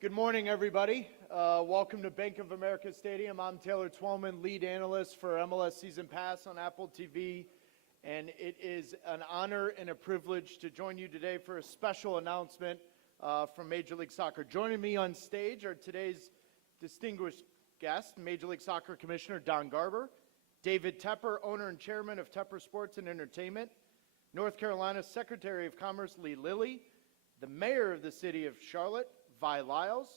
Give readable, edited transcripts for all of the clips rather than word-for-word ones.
Good morning, everybody. Welcome to Bank of America Stadium. I'm Taylor Twellman, lead analyst for MLS Season Pass on Apple TV, and it is an honor and a privilege to join you today for a special announcement from Major League Soccer. Joining me on stage are today's distinguished guests, Major League Soccer Commissioner Don Garber, David Tepper, owner and chairman of Tepper Sports and Entertainment, North Carolina Secretary of Commerce Lee Lilly, the mayor of the city of Charlotte, Vi Lyles,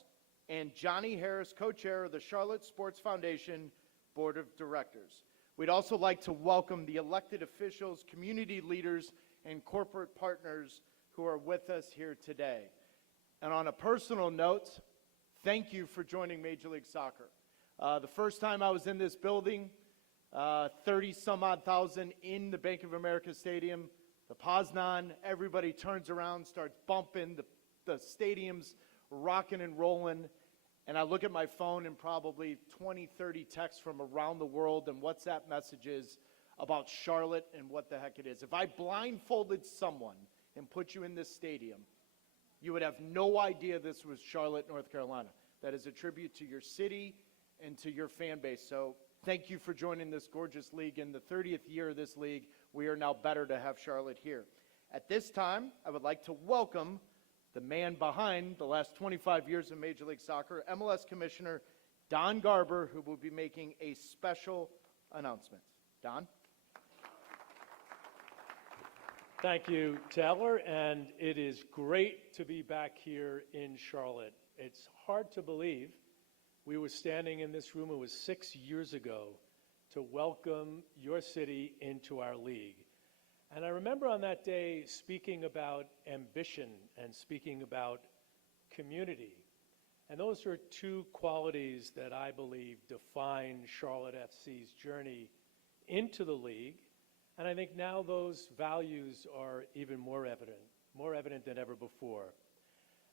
and Johnny Harris, co-chair of the Charlotte Sports Foundation Board of Directors. We'd also like to welcome the elected officials, community leaders, and corporate partners who are with us here today. And on a personal note, thank you for joining Major League Soccer. The first time I was in this building, 30-some-odd thousand in the Bank of America Stadium, the Poznan, everybody turns around, starts bumping, the stadium's rocking and rolling, and I look at my phone and probably 20, 30 texts from around the world and WhatsApp messages about Charlotte and what the heck it is. If I blindfolded someone and put you in this stadium, you would have no idea this was Charlotte, North Carolina. That is a tribute to your city and to your fan base. So thank you for joining this gorgeous league. In the 30th year of this league, we are now better to have Charlotte here. At this time, I would like to welcome the man behind the last 25 years of Major League Soccer, MLS Commissioner Don Garber, who will be making a special announcement. Don? Thank you, Taylor, and it is great to be back here in Charlotte. It's hard to believe we were standing in this room, it was 6 years ago, to welcome your city into our league. And I remember on that day speaking about ambition and speaking about community. And those are two qualities that I believe define Charlotte FC's journey into the league. And I think now those values are even more evident than ever before.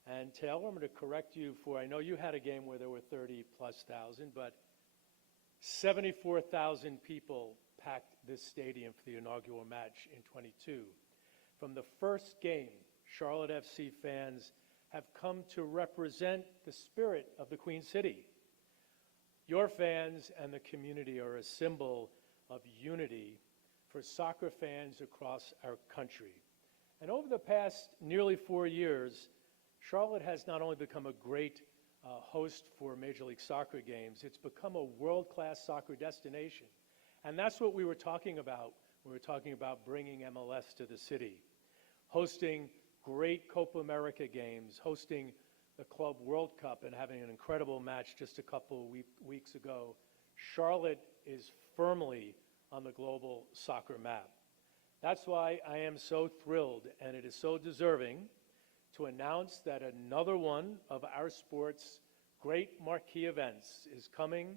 And Taylor, I'm going to correct you for, I know you had a game where there were 30-plus thousand, but 74,000 people packed this stadium for the inaugural match in 22. From the first game, Charlotte FC fans have come to represent the spirit of the Queen City. Your fans and the community are a symbol of unity for soccer fans across our country. And over the past nearly 4 years, Charlotte has not only become a great host for Major League Soccer games, it's become a world-class soccer destination. And that's what we were talking about when we were talking about bringing MLS to the city. Hosting great Copa America games, hosting the Club World Cup, and having an incredible match just a couple of weeks ago. Charlotte is firmly on the global soccer map. That's why I am so thrilled, and it is so deserving, to announce that another one of our sport's great marquee events is coming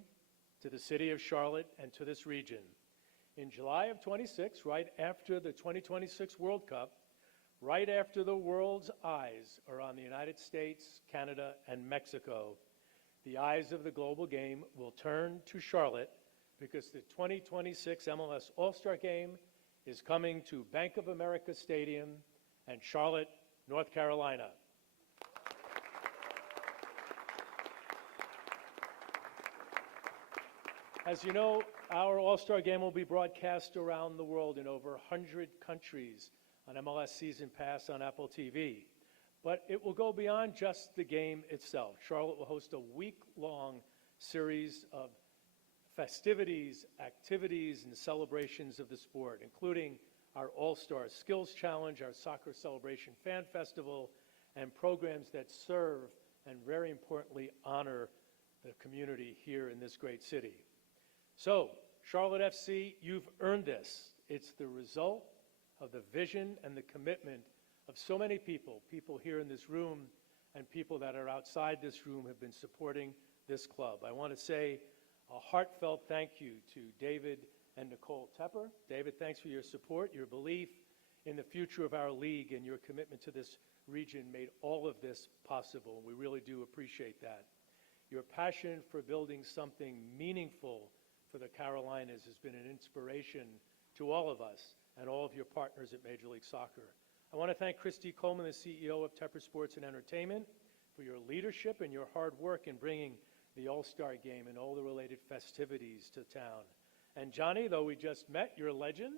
to the city of Charlotte and to this region. In July of 26, right after the 2026 World Cup, right after the world's eyes are on the United States, Canada, and Mexico, the eyes of the global game will turn to Charlotte because the 2026 MLS All-Star Game is coming to Bank of America Stadium and Charlotte, North Carolina. As you know, our All-Star Game will be broadcast around the world in over 100 countries on MLS Season Pass on Apple TV. But it will go beyond just the game itself. Charlotte will host a week-long series of festivities, activities, and celebrations of the sport, including our All-Star Skills Challenge, our Soccer Celebration Fan Festival, and programs that serve and, very importantly, honor the community here in this great city. So, Charlotte FC, you've earned this. It's the result of the vision and the commitment of so many people here in this room and people that are outside this room have been supporting this club. I want to say a heartfelt thank you to David and Nicole Ter. David, thanks for your support. Your belief in the future of our league and your commitment to this region made all of this possible. We really do appreciate that. Your passion for building something meaningful for the Carolinas has been an inspiration to all of us and all of your partners at Major League Soccer. I want to thank Christy Coleman, the CEO of Tepper Sports and Entertainment, for your leadership and your hard work in bringing the All-Star Game and all the related festivities to town. And Johnny, though we just met, you're a legend.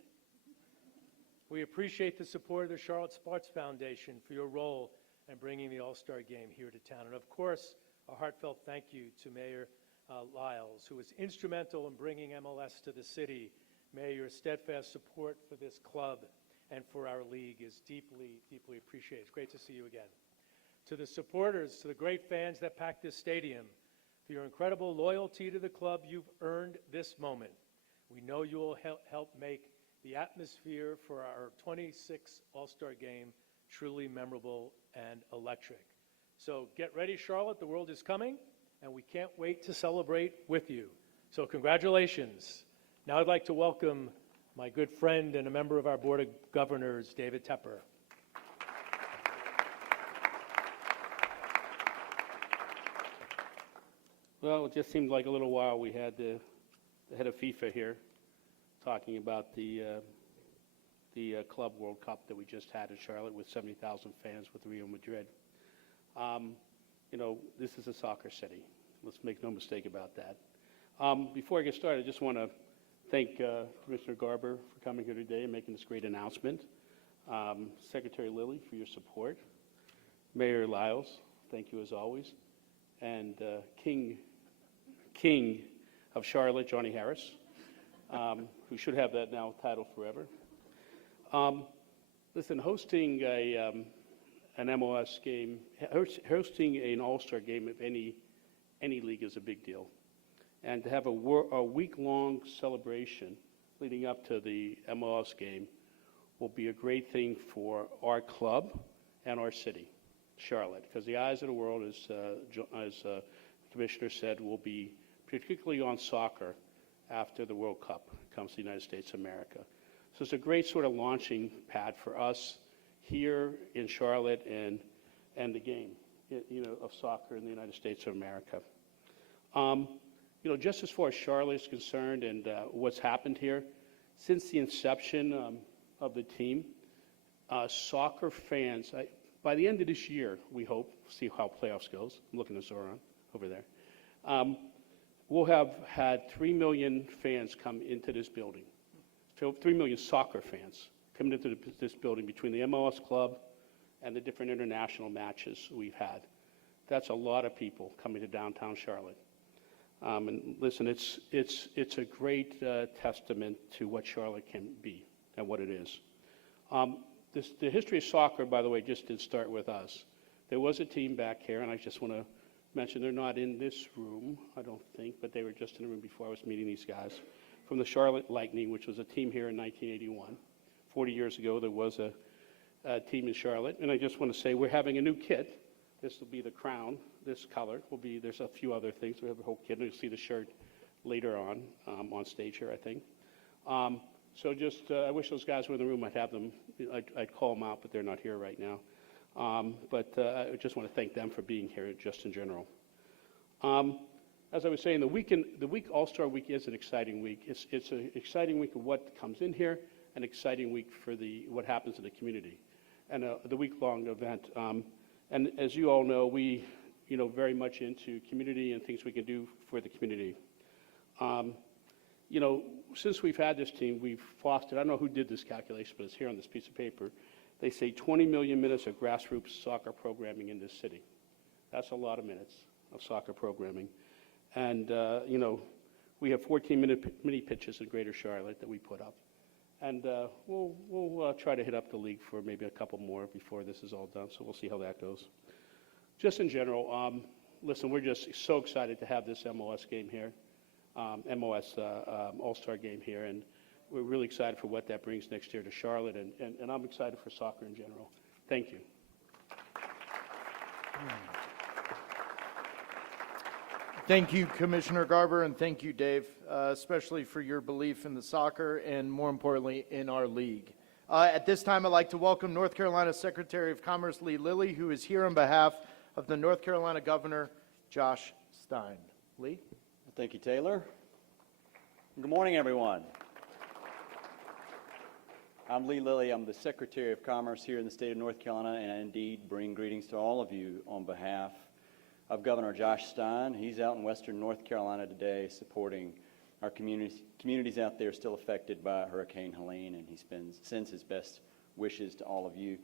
We appreciate the support of the Charlotte Sports Foundation for your role in bringing the All-Star Game here to town. And of course, a heartfelt thank you to Mayor Lyles, who was instrumental in bringing MLS to the city. Mayor, your steadfast support for this club and for our league is deeply, deeply appreciated. It's great to see you again. To the supporters, to the great fans that packed this stadium, for your incredible loyalty to the club, you've earned this moment. We know you will help make the atmosphere for our 26th All-Star Game truly memorable and electric. So get ready, Charlotte. The world is coming, and we can't wait to celebrate with you. So congratulations. Now I'd like to welcome my good friend and a member of our Board of Governors, David Tepper. Well, it just seemed like a little while we had the head of FIFA here talking about the Club World Cup that we just had in Charlotte with 70,000 fans with Real Madrid. You know, this is a soccer city. Let's make no mistake about that. Before I get started, I just want to thank Commissioner Garber for coming here today and making this great announcement. Secretary Lilly for your support. Mayor Lyles, thank you as always. And King of Charlotte, Johnny Harris, who should have that now title forever. Listen, hosting an MLS game, hosting an All-Star Game of any league is a big deal. And to have a week-long celebration leading up to the MLS game will be a great thing for our club and our city, Charlotte, because the eyes of the world, as the Commissioner said, will be particularly on soccer after the World Cup comes to the United States of America. So it's a great sort of launching pad for us here in Charlotte and the game, you know, of soccer in the United States of America. You know, just as far as Charlotte is concerned and what's happened here, since the inception of the team, soccer fans, by the end of this year, we hope, see how playoffs goes. I'm looking at Zoran over there. We'll have had 3 million fans come into this building. 3 million soccer fans coming into this building between the MLS Club and the different international matches we've had. That's a lot of people coming to downtown Charlotte. And listen, it's a great testament to what Charlotte can be and what it is. The history of soccer, by the way, just didn't start with us. There was a team back here, and I just want to mention they're not in this room, I don't think, but they were just in the room before I was meeting these guys, from the Charlotte Lightning, which was a team here in 1981. 40 years ago, there was a team in Charlotte, and I just want to say we're having a new kit. This will be the crown. This color will be, there's a few other things. We have a whole kit, and you'll see the shirt later on stage here, I think. So just, I wish those guys were in the room. I'd have them, I'd call them out, but they're not here right now. I just want to thank them for being here just in general. As I was saying, the week All-Star Week is an exciting week. It's an exciting week of what comes in here, an exciting week for what happens in the community, and the week-long event. And as you all know, we, you know, very much into community and things we can do for the community. You know, since we've had this team, we've fostered, I don't know who did this calculation, but it's here on this piece of paper. They say 20 million minutes of grassroots soccer programming in this city. That's a lot of minutes of soccer programming. And, you know, we have 14 mini pitches in Greater Charlotte that we put up. And we'll try to hit up the league for maybe a couple more before this is all done, so we'll see how that goes. Just in general, listen, we're just so excited to have this MLS game here, MLS All-Star Game here, and we're really excited for what that brings next year to Charlotte, and I'm excited for soccer in general. Thank you. Thank you, Commissioner Garber, and thank you, Dave, especially for your belief in the soccer and, more importantly, in our league. At this time, I'd like to welcome North Carolina Secretary of Commerce Lee Lilly, who is here on behalf of the North Carolina Governor, Josh Stein. Lee? Thank you, Taylor. Good morning, everyone. I'm Lee Lilly. I'm the Secretary of Commerce here in the state of North Carolina, and I indeed bring greetings to all of you on behalf of Governor Josh Stein. He's out in western North Carolina today supporting our communities out there still affected by Hurricane Helene, and he sends his best wishes to all of you.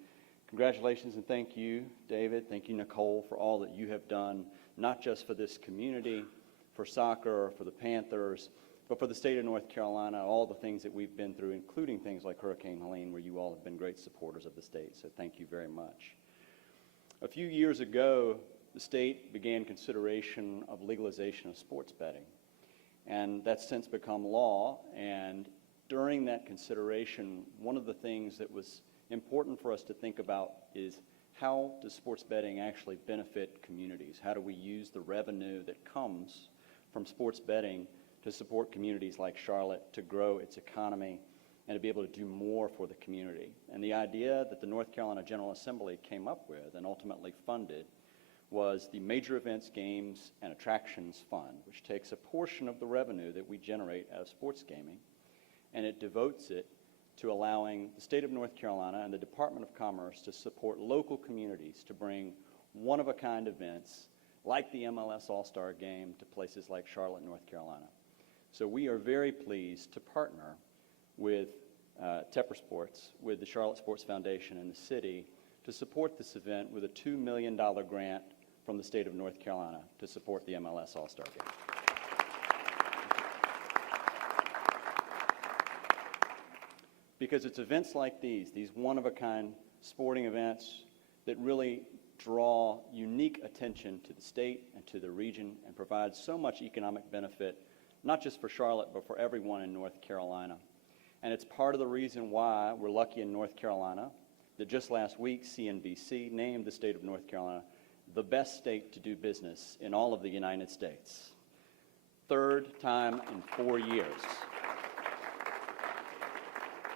Congratulations and thank you, David. Thank you, Nicole, for all that you have done, not just for this community, for soccer, for the Panthers, but for the state of North Carolina, all the things that we've been through, including things like Hurricane Helene, where you all have been great supporters of the state. So thank you very much. A few years ago, the state began consideration of legalization of sports betting. And that's since become law. And during that consideration, one of the things that was important for us to think about is how does sports betting actually benefit communities? How do we use the revenue that comes from sports betting to support communities like Charlotte, to grow its economy, and to be able to do more for the community? And the idea that the North Carolina General Assembly came up with and ultimately funded was the Major Events, Games, and Attractions Fund, which takes a portion of the revenue that we generate out of sports gaming, and it devotes it to allowing the state of North Carolina and the Department of Commerce to support local communities to bring one-of-a-kind events like the MLS All-Star Game to places like Charlotte, North Carolina. So we are very pleased to partner with Tepper Sports, with the Charlotte Sports Foundation and the city to support this event with a $2 million grant from the state of North Carolina to support the MLS All-Star Game. Because it's events like these one-of-a-kind sporting events that really draw unique attention to the state and to the region and provide so much economic benefit, not just for Charlotte, but for everyone in North Carolina. And it's part of the reason why we're lucky in North Carolina that just last week CNBC named the state of North Carolina the best state to do business in all of the United States. Third time in 4 years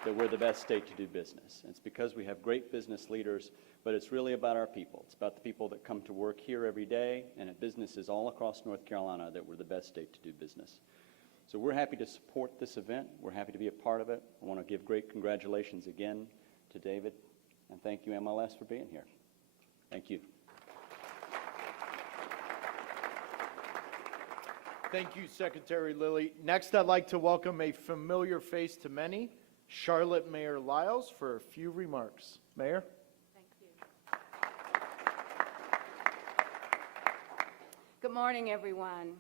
that we're the best state to do business. And it's because we have great business leaders, but it's really about our people. It's about the people that come to work here every day and at businesses all across North Carolina that we're the best state to do business. So we're happy to support this event. We're happy to be a part of it. I want to give great congratulations again to David, and thank you, MLS, for being here. Thank you. Thank you, Secretary Lilly. Next, I'd like to welcome a familiar face to many, Charlotte Mayor Lyles, for a few remarks. Mayor? Thank you. Good morning, everyone.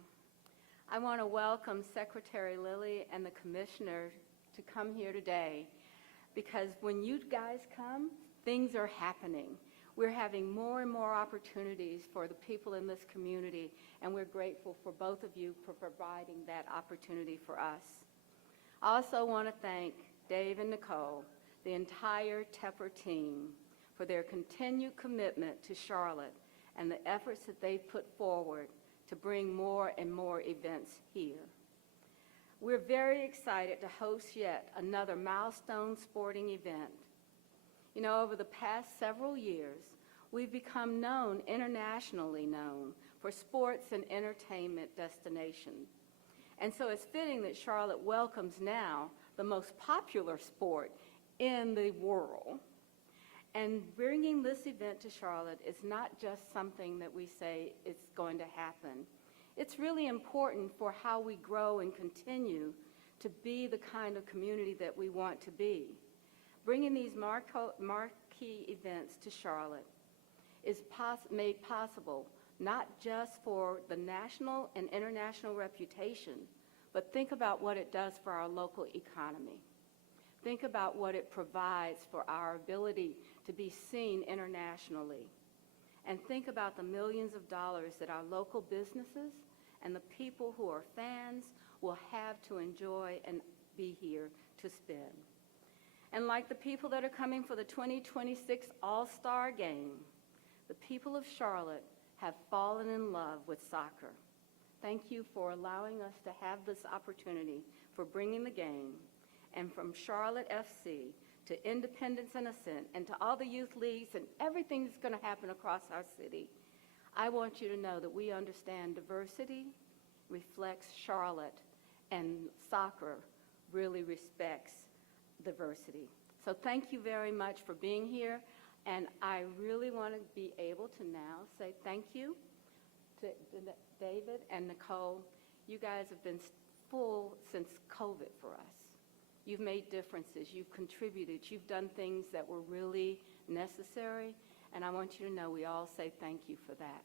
I want to welcome Secretary Lilly and the Commissioner to come here today, because when you guys come, things are happening. We're having more and more opportunities for the people in this community, and we're grateful for both of you for providing that opportunity for us. I also want to thank Dave and Nicole, the entire Tepper team, for their continued commitment to Charlotte and the efforts that they've put forward to bring more and more events here. We're very excited to host yet another milestone sporting event. You know, over the past several years, we've become internationally known for sports and entertainment destinations. And so it's fitting that Charlotte welcomes now the most popular sport in the world. And bringing this event to Charlotte is not just something that we say it's going to happen. It's really important for how we grow and continue to be the kind of community that we want to be. Bringing these marquee events to Charlotte is made possible not just for the national and international reputation, but think about what it does for our local economy. Think about what it provides for our ability to be seen internationally. And think about the millions of dollars that our local businesses and the people who are fans will have to enjoy and be here to spend. And like the people that are coming for the 2026 All-Star Game, the people of Charlotte have fallen in love with soccer. Thank you for allowing us to have this opportunity for bringing the game. And from Charlotte FC to Independence and Ascent and to all the youth leagues and everything that's going to happen across our city, I want you to know that we understand diversity reflects Charlotte, and soccer really respects diversity. So thank you very much for being here, and I really want to be able to now say thank you to David and Nicole. You guys have been full since COVID for us. You've made differences, you've contributed, you've done things that were really necessary, and I want you to know we all say thank you for that.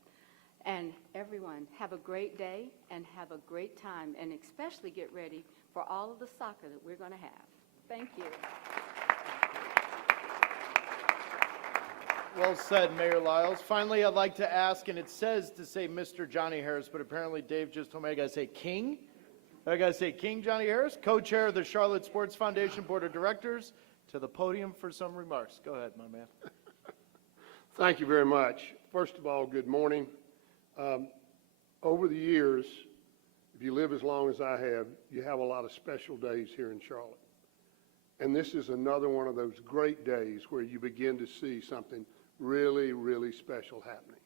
And everyone, have a great day and have a great time, and especially get ready for all of the soccer that we're going to have. Thank you. Well said, Mayor Lyles. Finally, I'd like to ask, and it says to say Mr. Johnny Harris, but apparently Dave just told me I got to say King. I got to say King Johnny Harris, co-chair of the Charlotte Sports Foundation Board of Directors, to the podium for some remarks. Go ahead, my man. Thank you very much. First of all, good morning. Over the years, if you live as long as I have, you have a lot of special days here in Charlotte. And this is another one of those great days where you begin to see something really, really special happening.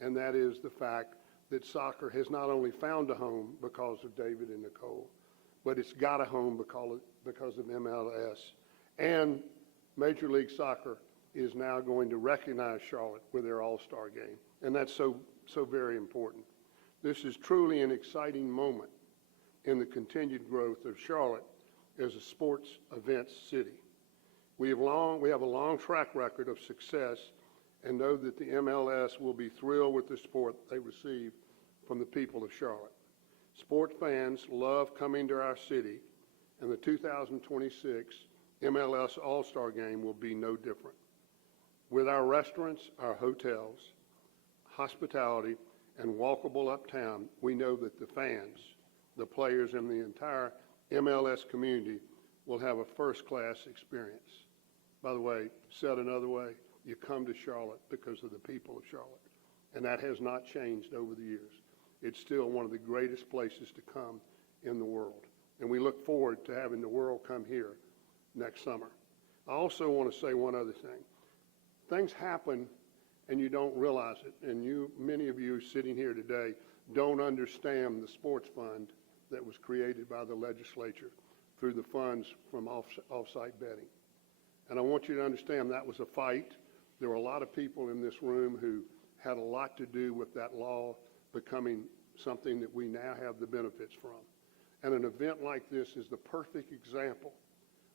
And that is the fact that soccer has not only found a home because of David and Nicole, but it's got a home because of MLS. And Major League Soccer is now going to recognize Charlotte with their All-Star Game. And that's so very important. This is truly an exciting moment in the continued growth of Charlotte as a sports events city. We have a long track record of success and know that the MLS will be thrilled with the support they receive from the people of Charlotte. Sport fans love coming to our city, and the 2026 MLS All-Star Game will be no different. With our restaurants, our hotels, hospitality, and walkable uptown, we know that the fans, the players, and the entire MLS community will have a first-class experience. By the way, said another way, you come to Charlotte because of the people of Charlotte, and that has not changed over the years. It's still one of the greatest places to come in the world, and we look forward to having the world come here next summer. I also want to say one other thing. Things happen and you don't realize it, and many of you sitting here today don't understand the sports fund that was created by the legislature through the funds from off-site betting. And I want you to understand that was a fight. There were a lot of people in this room who had a lot to do with that law becoming something that we now have the benefits from. And an event like this is the perfect example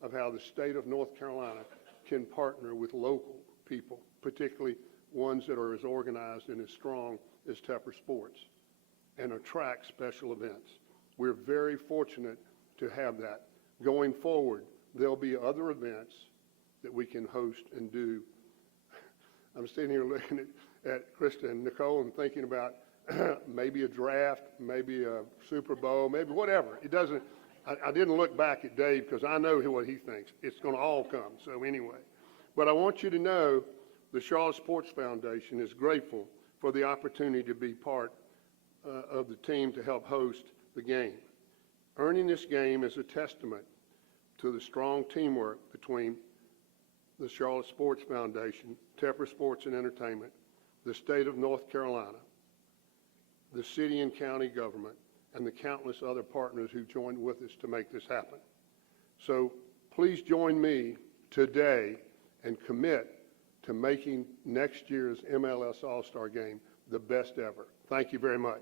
of how the state of North Carolina can partner with local people, particularly ones that are as organized and as strong as Tepper Sports, and attract special events. We're very fortunate to have that. Going forward, there'll be other events that we can host and do. I'm sitting here looking at Krista and Nicole and thinking about maybe a draft, maybe a Super Bowl, maybe whatever. It doesn't, I didn't look back at Dave because I know what he thinks. It's going to all come, so anyway. But I want you to know the Charlotte Sports Foundation is grateful for the opportunity to be part of the team to help host the game. Earning this game is a testament to the strong teamwork between the Charlotte Sports Foundation, Tepper Sports and Entertainment, the state of North Carolina, the city and county government, and the countless other partners who joined with us to make this happen. So please join me today and commit to making next year's MLS All-Star Game the best ever. Thank you very much.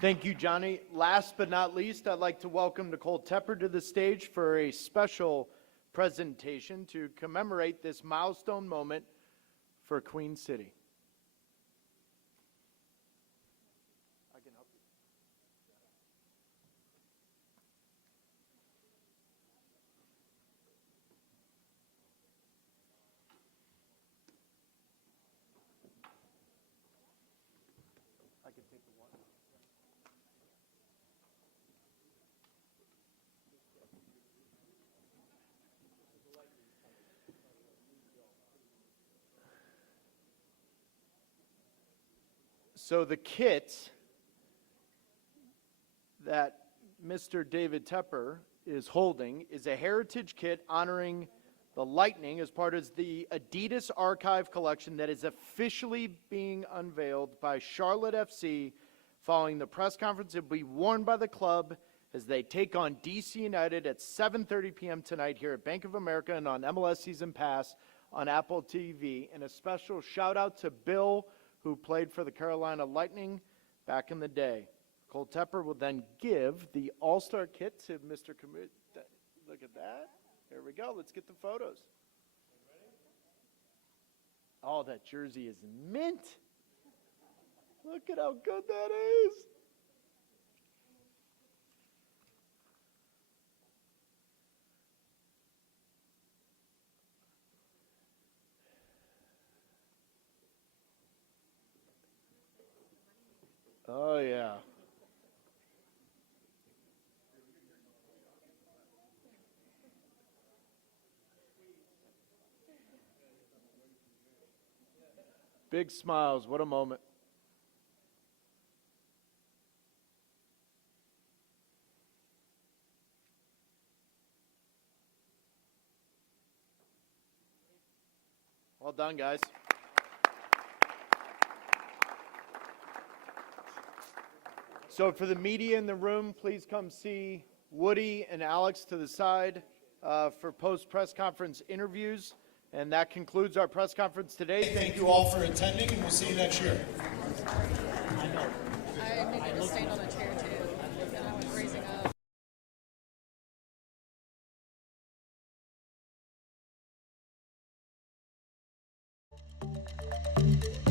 Thank you, Johnny. Last but not least, I'd like to welcome Nicole Ter to the stage for a special presentation to commemorate this milestone moment for Queen City. I can help you. I can take the water. So the kit that Mr. David Tepper is holding is a heritage kit honoring the Lightning as part of the Adidas Archive collection that is officially being unveiled by Charlotte FC Following the press conference, it will be worn by the club as they take on DC United at 7:30 p.m. tonight here at Bank of America and on MLS Season Pass on Apple TV. And a special shout out to Bill, who played for the Carolina Lightning back in the day. Nicole Ter will then give the All-Star kit to Mr. Camus. Look at that. Here we go. Let's get the photos. Oh, that jersey is mint. Look at how good that is. Oh, yeah. Big smiles. What a moment. Well done, guys. So for the media in the room, please come see Woody and Alex to the side for post-press conference interviews. And that concludes our press conference today. Thank you all for attending, and we'll see you next year. I needed to stand on a chair too, and I was raising up.